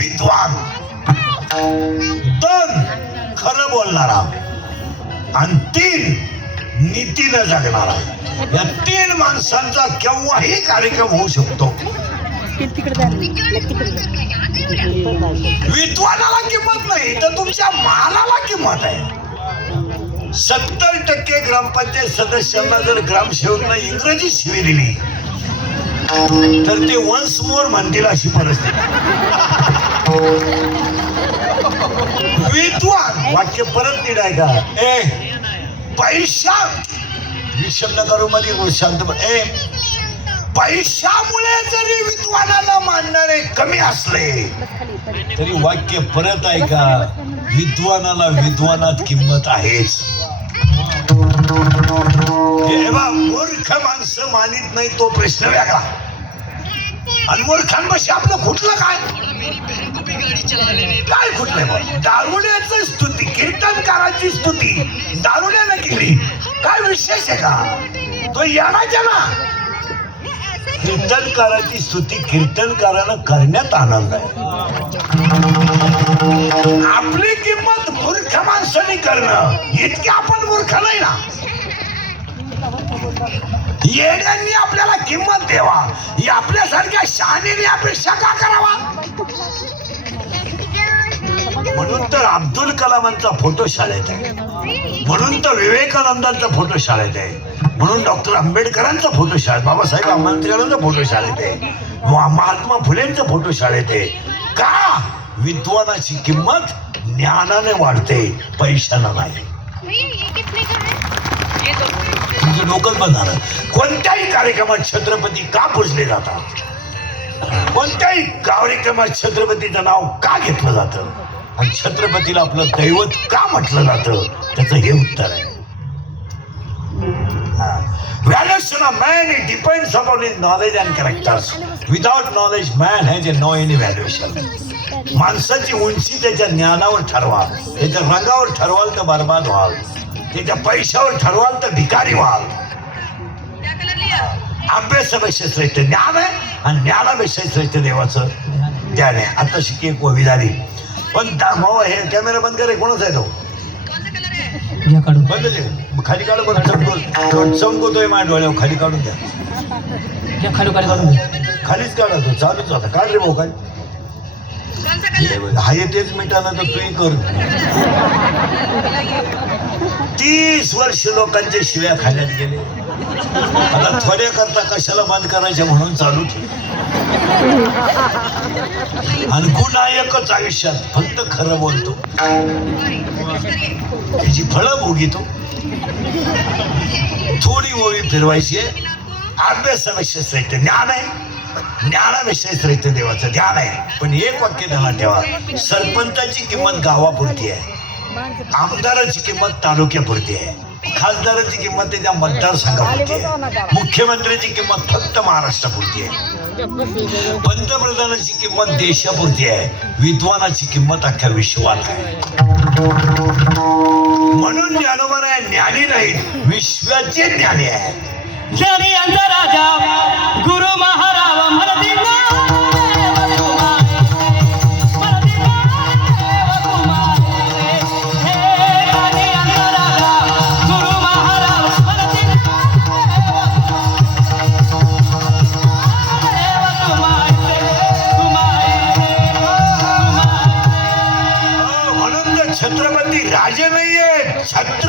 विद्वान, 2 खरं बोलणारा आणि 3 नीतीनं जगणारा. या 3 माणसांचा केव्हाही कार्यक्रम होऊ शकतो. विद्वानाला किंमत नाही तर तुमच्या मालाला किंमत आहे. 70% ग्रामपंचायत सदस्यांना जर ग्रामसेवकनं इंग्रजी शिवी दिली तर ते वन्स मोर म्हणतील अशी परिस्थिती. विद्वान वाक्य परत नीट आहे का? पैसा विषमनगर मध्ये शांत. पैशामुळे जरी विद्वानाला मानणारे कमी असले तरी वाक्य परत आहे का? विद्वानाला विद्वानात किंमत आहेच. मूर्ख माणसं मानित नाही तो प्रश्न वेगळा. आणि मूर्खांपाशी आपलं कुठलं काय काय कुठलंय? दारुड्याचं स्तुती, कीर्तनकाराची स्तुती दारुड्यानं केली, काय विशेष आहे का? तो येणाच्या ना. कीर्तनकाराची स्तुती कीर्तनकारानं करण्यात आनंद आहे. आपली किंमत मूर्ख माणसाने करणं इतकी आपण मूर्ख नाही ना. येड्यांनी आपल्याला किंमत द्यावा ही आपल्यासारख्या शहाणीने अपेक्षा का करावा? म्हणून तर अब्दुल कलामांचा फोटो शाळेत आहे, म्हणून तर विवेकानंदांचा फोटो शाळेत आहे, म्हणून डॉक्टर आंबेडकरांचा फोटो शाळेत, बाबासाहेब आंबेडकरांचा फोटो शाळेत आहे, महात्मा फुलेंचा फोटो शाळेत आहे. का? विद्वानाची किंमत ज्ञानाने वाढते, पैशानं नाही. तुमचं डोकं बनणार. कोणत्याही कार्यक्रमात छत्रपती का पुजले जातात? कोणत्याही कार्यक्रमात छत्रपतीचं नाव का घेतलं जातं? आणि छत्रपतीला आपलं दैवत का म्हटलं जातं? त्याचं हे उत्तर आहे. Valuation of man it depends upon his knowledge and characters. Without knowledge, man has no any valuation. माणसाची उंची त्याच्या ज्ञानावर ठरवा, त्याच्या रंगावर ठरवाल तर बर्बाद व्हाल, त्याच्या पैशावर ठरवाल तर भिकारी व्हाल. अभ्यासापेक्षा श्रेष्ठ ज्ञान आहे आणि ज्ञानापेक्षा श्रेष्ठ देवाचं ज्ञान आहे. आता शिकी एक वही झाली पण हे कॅमेरा बंद करे. कोणाच आहे तो? बंद खाली काढू. पण चमकवतोय माझ्या डोळ्यावर. खाली काढून द्या. खाली काढून द्या. खालीच काढा. तो चालूच होता. काढ रे भाऊ. काय हाय तेच मिटाना तर तूही कर. 30 वर्ष लोकांच्या शिव्या खाण्यात गेले. आता थोड्या करता कशाला बंद करायच्या म्हणून चालू ठेव. आणि गुन्हा एकच आयुष्यात, फक्त खरं बोलतो, त्याची फळं भोगितो. थोडी ओवी फिरवायची आहे. अभ्यासापेक्षा श्रेष्ठ ज्ञान आहे, ज्ञानापेक्षा श्रेष्ठ देवाचं ध्यान आहे. पण एक वाक्य ध्यानात ठेवा. सरपंचाची किंमत गावापुरती आहे, आमदाराची किंमत तालुक्यापुरती आहे, खासदाराची किंमत त्याच्या मतदारसंघापुरती आहे, मुख्यमंत्र्याची किंमत फक्त महाराष्ट्रापुरती आहे, पंतप्रधानाची किंमत देशापुरती आहे, विद्वानाची किंमत अख्ख्या विश्वात आहे. म्हणून ज्ञानोबा आहे ज्ञानी नाही, विश्वाचे ज्ञानी आहे. ज्ञानी यांचा राजा गुरु महाराव म्हणती छत्रपती राजे नाहीये, छत्र